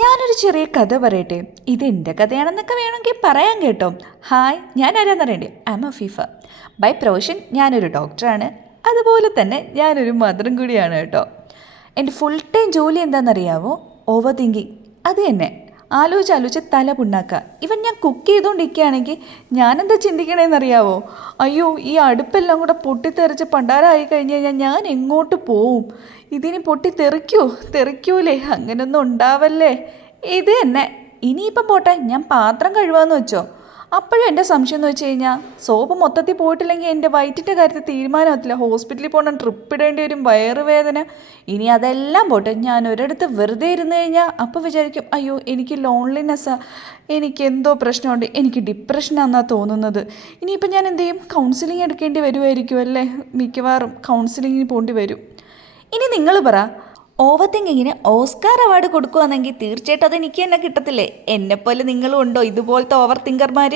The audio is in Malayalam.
ഞാനൊരു ചെറിയ കഥ പറയട്ടെ. ഇത് എൻ്റെ കഥയാണെന്നൊക്കെ വേണമെങ്കിൽ പറയാം കേട്ടോ. ഹായ്, ഞാൻ ആരാന്നറിയണ്ടേ? I am Afeefa. By profession ഞാനൊരു ഡോക്ടറാണ്. അതുപോലെ തന്നെ ഞാനൊരു മദറും കൂടിയാണ് കേട്ടോ. എൻ്റെ ഫുൾ ടൈം ജോലി എന്താണെന്നറിയാവോ? Over thinking. അത് തന്നെ, ആലോചിച്ച് തല പുണ്ണാക്കുക. ഇവൻ ഞാൻ കുക്ക് ചെയ്തുകൊണ്ടിരിക്കുകയാണെങ്കിൽ ഞാനെന്താ ചിന്തിക്കണേന്നറിയാവോ? അയ്യോ, ഈ അടുപ്പെല്ലാം കൂടെ പൊട്ടിത്തെറിച്ച് പണ്ടാരമായി കഴിഞ്ഞ് കഴിഞ്ഞാൽ ഞാൻ എങ്ങോട്ട് പോവും? ഇതിനി തെറിക്കൂലേ? അങ്ങനൊന്നും ഉണ്ടാവല്ലേ. ഇത് തന്നെ. ഇനിയിപ്പം പോട്ടെ, ഞാൻ പാത്രം കഴുകാമെന്ന് വെച്ചോ. അപ്പോഴും എൻ്റെ സംശയം എന്ന് വെച്ച് കഴിഞ്ഞാൽ സോപ്പ് മൊത്തത്തിൽ പോയിട്ടില്ലെങ്കിൽ എൻ്റെ വയറ്റിൻ്റെ കാര്യത്തിൽ തീരുമാനമാകത്തില്ല. ഹോസ്പിറ്റലിൽ പോകണം, ട്രിപ്പ് ഇടേണ്ടി വരും, വയറുവേദന. ഇനി അതെല്ലാം പോട്ടെ, ഞാൻ ഒരിടത്ത് വെറുതെ ഇരുന്ന് കഴിഞ്ഞാൽ അപ്പോൾ വിചാരിക്കും, അയ്യോ എനിക്ക് ലോൺലിനെസ്സാണ്, എനിക്കെന്തോ പ്രശ്നമുണ്ട്, എനിക്ക് ഡിപ്രഷനാണെന്നാണ് തോന്നുന്നത്. ഇനിയിപ്പോൾ ഞാൻ എന്ത് ചെയ്യും? കൗൺസിലിംഗ് എടുക്കേണ്ടി വരുമായിരിക്കും അല്ലേ? മിക്കവാറും കൗൺസിലിങ്ങിന് പോകേണ്ടി വരും. ഇനി നിങ്ങൾ പറ, ഓവർ തിങ്കിങ്ങിന് ഓസ്കാർ അവാർഡ് കൊടുക്കുകയാണെങ്കിൽ തീർച്ചയായിട്ടും അത് എനിക്ക് തന്നെ കിട്ടത്തില്ലേ? എന്നെപ്പോലെ നിങ്ങളും ഉണ്ടോ ഇതുപോലത്തെ ഓവർ തിങ്കർമാർ?